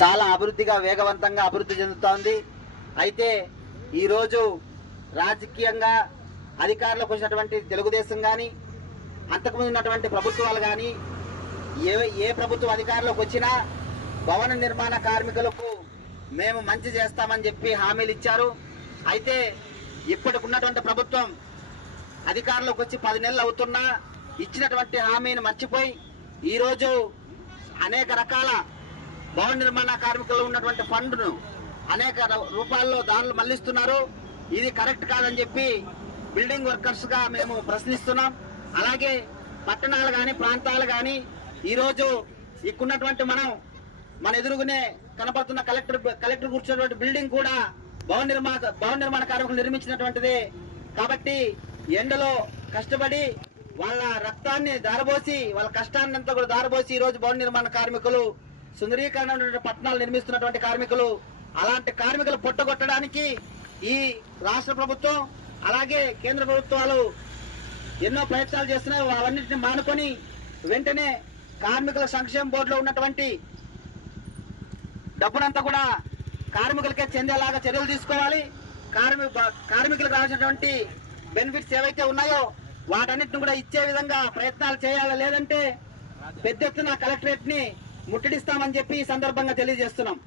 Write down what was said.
చాలా అభివృద్ధిగా వేగవంతంగా అభివృద్ధి చెందుతోంది. అయితే ఈరోజు రాజకీయంగా అధికారంలోకి వచ్చినటువంటి తెలుగుదేశం కానీ అంతకుముందు ఉన్నటువంటి ప్రభుత్వాలు కానీ ఏ ఏ ప్రభుత్వం అధికారంలోకి వచ్చినా భవన నిర్మాణ కార్మికులకు మేము మంచి చేస్తామని చెప్పి హామీలు ఇచ్చారు. అయితే ఇప్పటికి ఉన్నటువంటి ప్రభుత్వం అధికారంలోకి వచ్చి పది నెలలు అవుతున్నా ఇచ్చినటువంటి హామీని మర్చిపోయి ఈరోజు అనేక రకాల భవన నిర్మాణ కార్మికులు ఉన్నటువంటి ఫండ్ను అనేక ర- రూపాల్లో దారులు మళ్ళిస్తున్నారు. ఇది కరెక్ట్ కాదని చెప్పి బిల్డింగ్ వర్కర్స్గా మేము ప్రశ్నిస్తున్నాం. అలాగే పట్టణాలు కానీ ప్రాంతాలు కానీ ఈరోజు ఇక్కడున్నటువంటి మనం మన ఎదురుగునే కనపడుతున్న కలెక్టర్ కలెక్టర్ కూర్చున్నటువంటి బిల్డింగ్ కూడా భవన నిర్మాణ భవన నిర్మాణ కార్మికులు నిర్మించినటువంటిదే. కాబట్టి ఎండలో కష్టపడి వాళ్ళ రక్తాన్ని దారబోసి వాళ్ళ కష్టాన్ని అంతా కూడా దారబోసి ఈ రోజు భవన నిర్మాణ కార్మికులు సుందరీకరణ పట్టణాలు నిర్మిస్తున్నటువంటి కార్మికులు అలాంటి కార్మికులు పొట్టగొట్టడానికి ఈ రాష్ట్ర ప్రభుత్వం అలాగే కేంద్ర ప్రభుత్వాలు ఎన్నో ప్రయత్నాలు చేస్తున్నాయి అవన్నింటిని మానుకొని వెంటనే కార్మికుల సంక్షేమ బోర్డులో ఉన్నటువంటి డబ్బునంతా కూడా కార్మికులకే చెందేలాగా చర్యలు తీసుకోవాలి. కార్మిక కార్మికులకు రావాల్సినటువంటి బెనిఫిట్స్ ఏవైతే ఉన్నాయో వాటన్నిటిని కూడా ఇచ్చే విధంగా ప్రయత్నాలు చేయాలి? లేదంటే పెద్ద ఎత్తున కలెక్టరేట్ని ముట్టడిస్తామని చెప్పి ఈ సందర్భంగా తెలియజేస్తున్నాం.